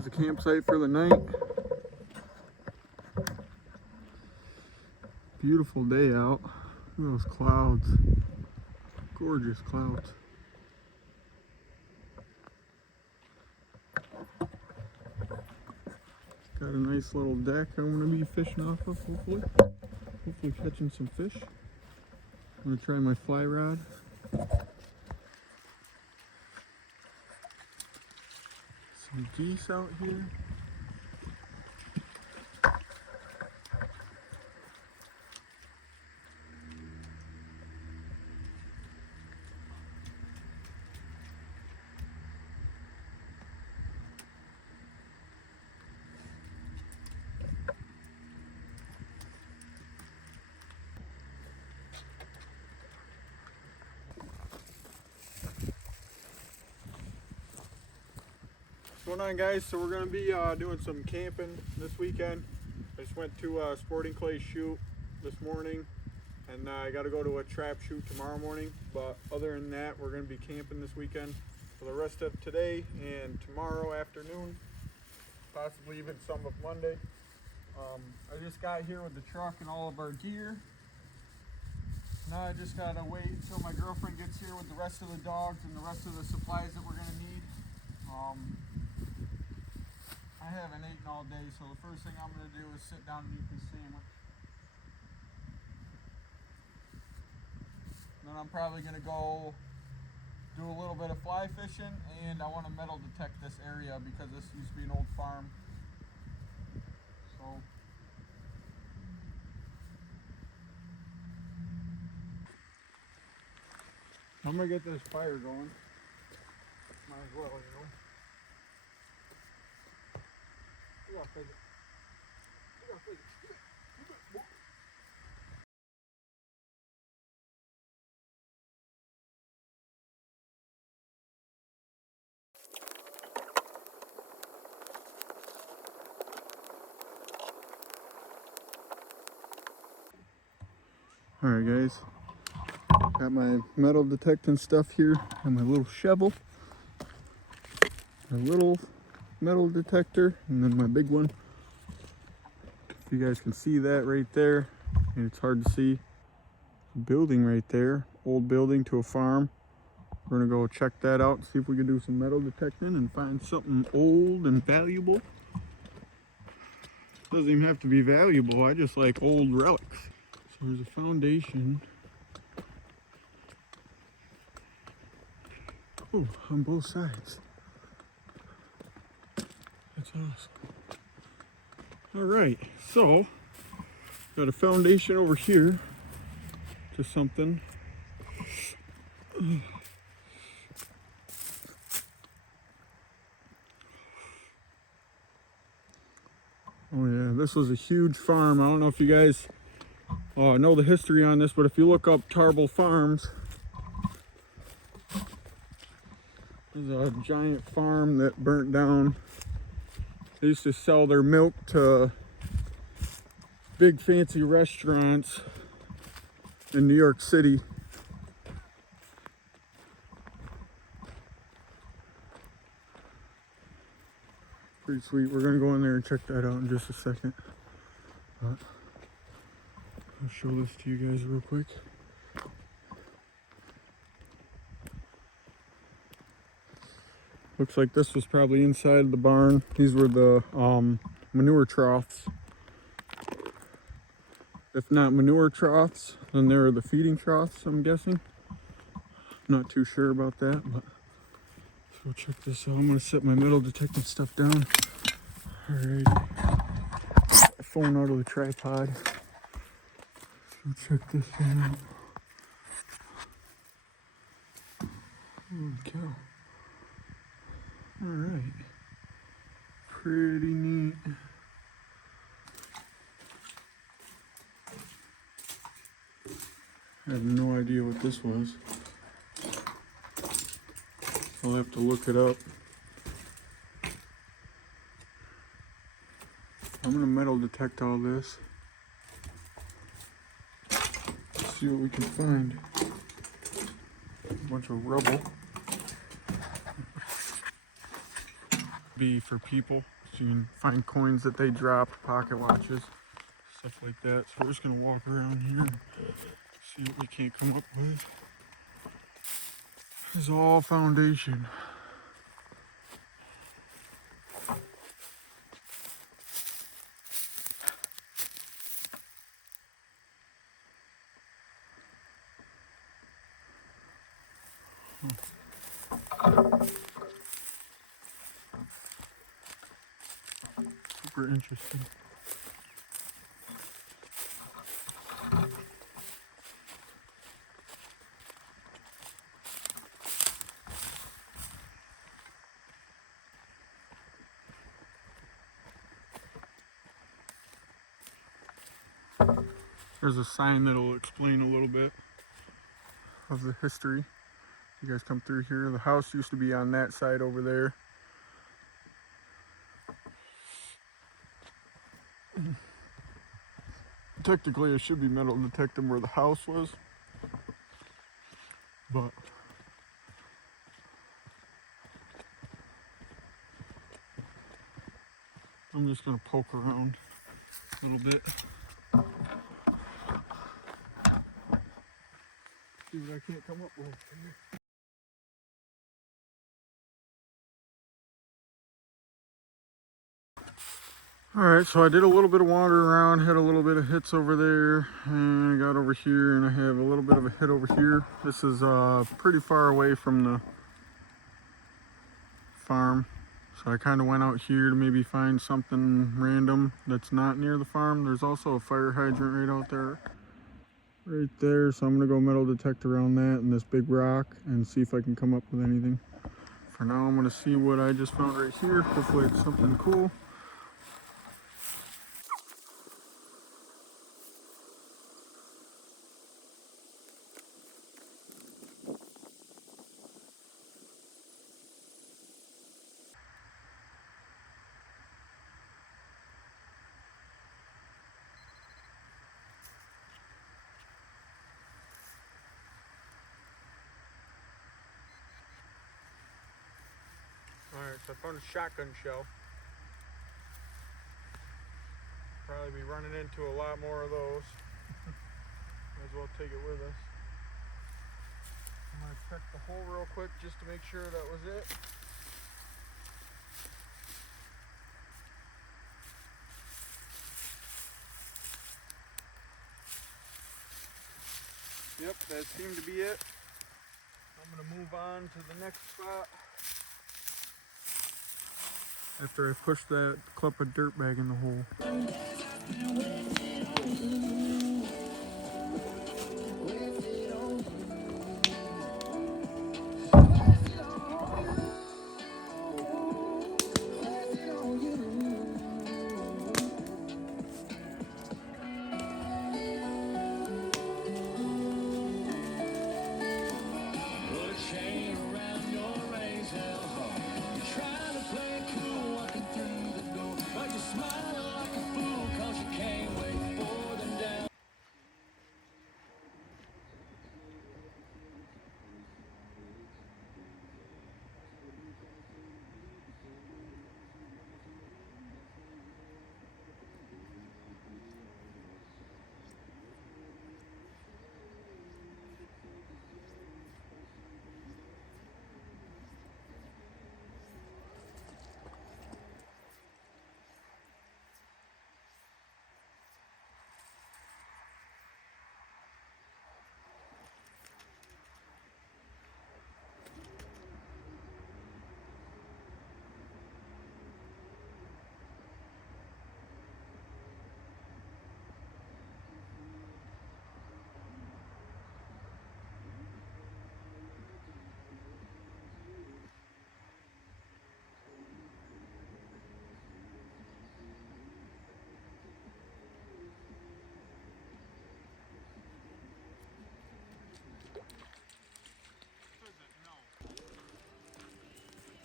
There's the campsite for the night. Beautiful day out. Look at those clouds. Gorgeous clouds. Got a nice little deck I'm going to be fishing off of, hopefully. Hopefully catching some fish. I'm going to try my fly rod. Some geese out here. What's going on, guys? So we're going to be doing some camping this weekend. I just went to a sporting clay shoot this morning, and I got to go to a trap shoot tomorrow morning. But other than that, we're going to be camping this weekend for the rest of today and tomorrow afternoon, possibly even some of Monday. I just got here with the truck and all of our gear. Now I just gotta wait until my girlfriend gets here with the rest of the dogs and the rest of the supplies that we're gonna need. I haven't eaten all day, so the first thing I'm gonna do is sit down and eat this sandwich. Then I'm probably gonna go do a little bit of fly fishing, and I want to metal detect this area because this used to be an old farm. So I'm gonna get this fire going. Might as well, you know. Yeah, take it. Yeah, take it. Alright, guys, got my metal detecting stuff here and my little shovel, a little metal detector, and then my big one. If you guys can see that right there, and it's hard to see, building right there, old building to a farm. We're gonna go check that out and see if we can do some metal detecting and find something old and valuable. Doesn't even have to be valuable, I just like old relics. So there's a foundation. Oh, on both sides. That's awesome. All right, so got a foundation over here to something. Oh yeah, this was a huge farm. I don't know if you guys know the history on this, but if you look up Tarble Farms, there's a giant farm that burnt down. They used to sell their milk to big fancy restaurants in New York City. Pretty sweet. We're gonna go in there and check that out in just a second. But I'll show this to you guys real quick. Looks like this was probably inside the barn. These were the manure troughs. If not manure troughs, then they were the feeding troughs, I'm guessing. Not too sure about that, but let's go check this out. I'm gonna set my metal detecting stuff down. Alright. Phone out of the tripod. Let's go check this thing out. Holy cow. Alright. Pretty neat. I have no idea what this was. I'll have to look it up. I'm gonna metal detect all this. See what we can find. A bunch of rubble. be for people. So you can find coins that they dropped, pocket watches, stuff like that. So we're just gonna walk around here and see what we can't come up with. This is all foundation. Super interesting. There's a sign that'll explain a little bit of the history. You guys come through here. The house used to be on that side over there. Technically, it should be metal detecting where the house was, but I'm just gonna poke around a little bit. See what I can't come up with here. Alright, so I did a little bit of wander around, had a little bit of hits over there, and I got over here and I have a little bit of a hit over here. This is pretty far away from the farm, so I kind of went out here to maybe find something random that's not near the farm. There's also a fire hydrant right out there. Right there, so I'm gonna go metal detect around that and this big rock and see if I can come up with anything. For now, I'm gonna see what I just found right here. Hopefully it's something cool. Alright, so I found a shotgun shell. Probably be running into a lot more of those. Might as well take it with us. I'm gonna check the hole real quick just to make sure that was it. Yep, that seemed to be it. I'm gonna move on to the next spot. After I push that clump of dirt bag in the hole.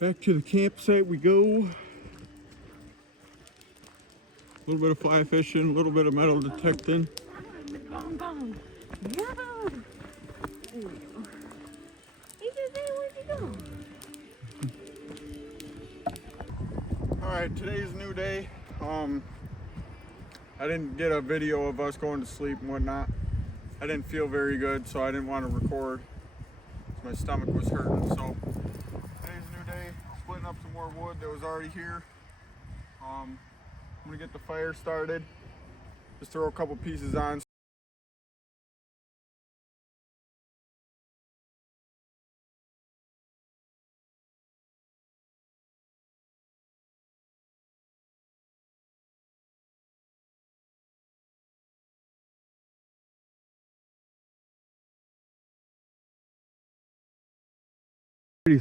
Back to the campsite we go. A little bit of fly fishing, a little bit of metal detecting. Alright, today's a new day. I didn't get a video of us going to sleep and whatnot. I didn't feel very good, so I didn't want to record. My stomach was hurting, so today's a new day. Splitting up some more wood that was already here. I'm gonna get the fire started. Just throw a couple pieces on.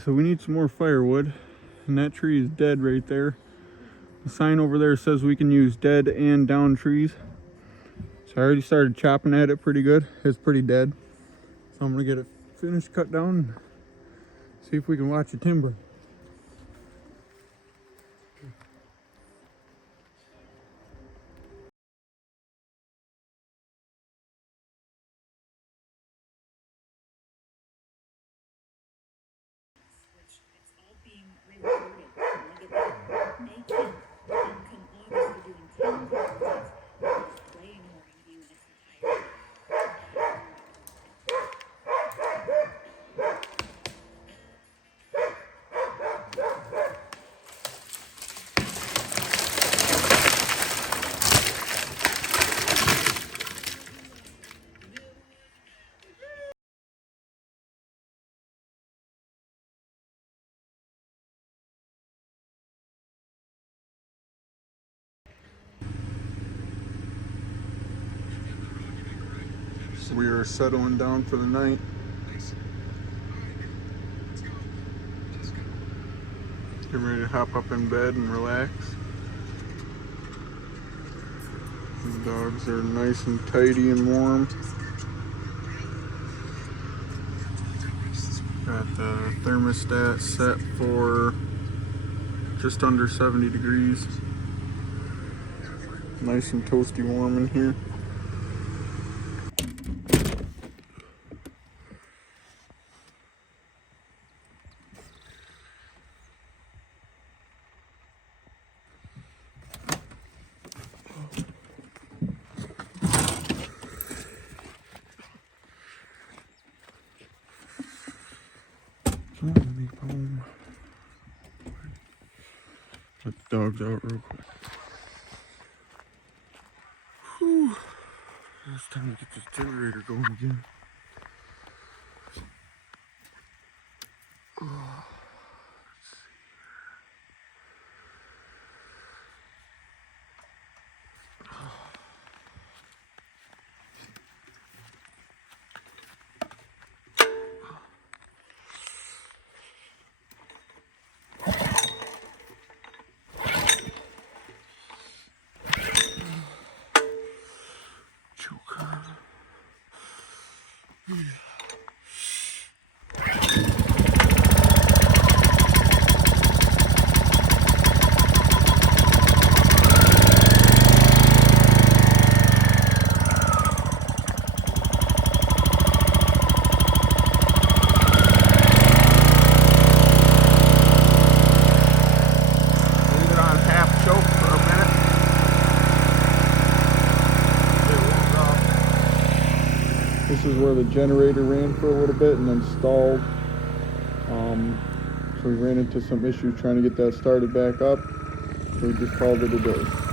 So we need some more firewood, and that tree is dead right there. The sign over there says we can use dead and down trees. So I already started chopping at it pretty good. It's pretty dead. So I'm gonna get it finished, cut down, and see if we can watch the timber. We are settling down for the night. Getting ready to hop up in bed and relax. The dogs are nice and tidy and warm. Got the thermostat set for just under 70 degrees. Nice and toasty warm in here. Let the dogs out real quick. Whew. It's time to get this generator going again. Oh. This is where the generator ran for a little bit and then stalled. So we ran into some issues trying to get that started back up. So we just called it a day.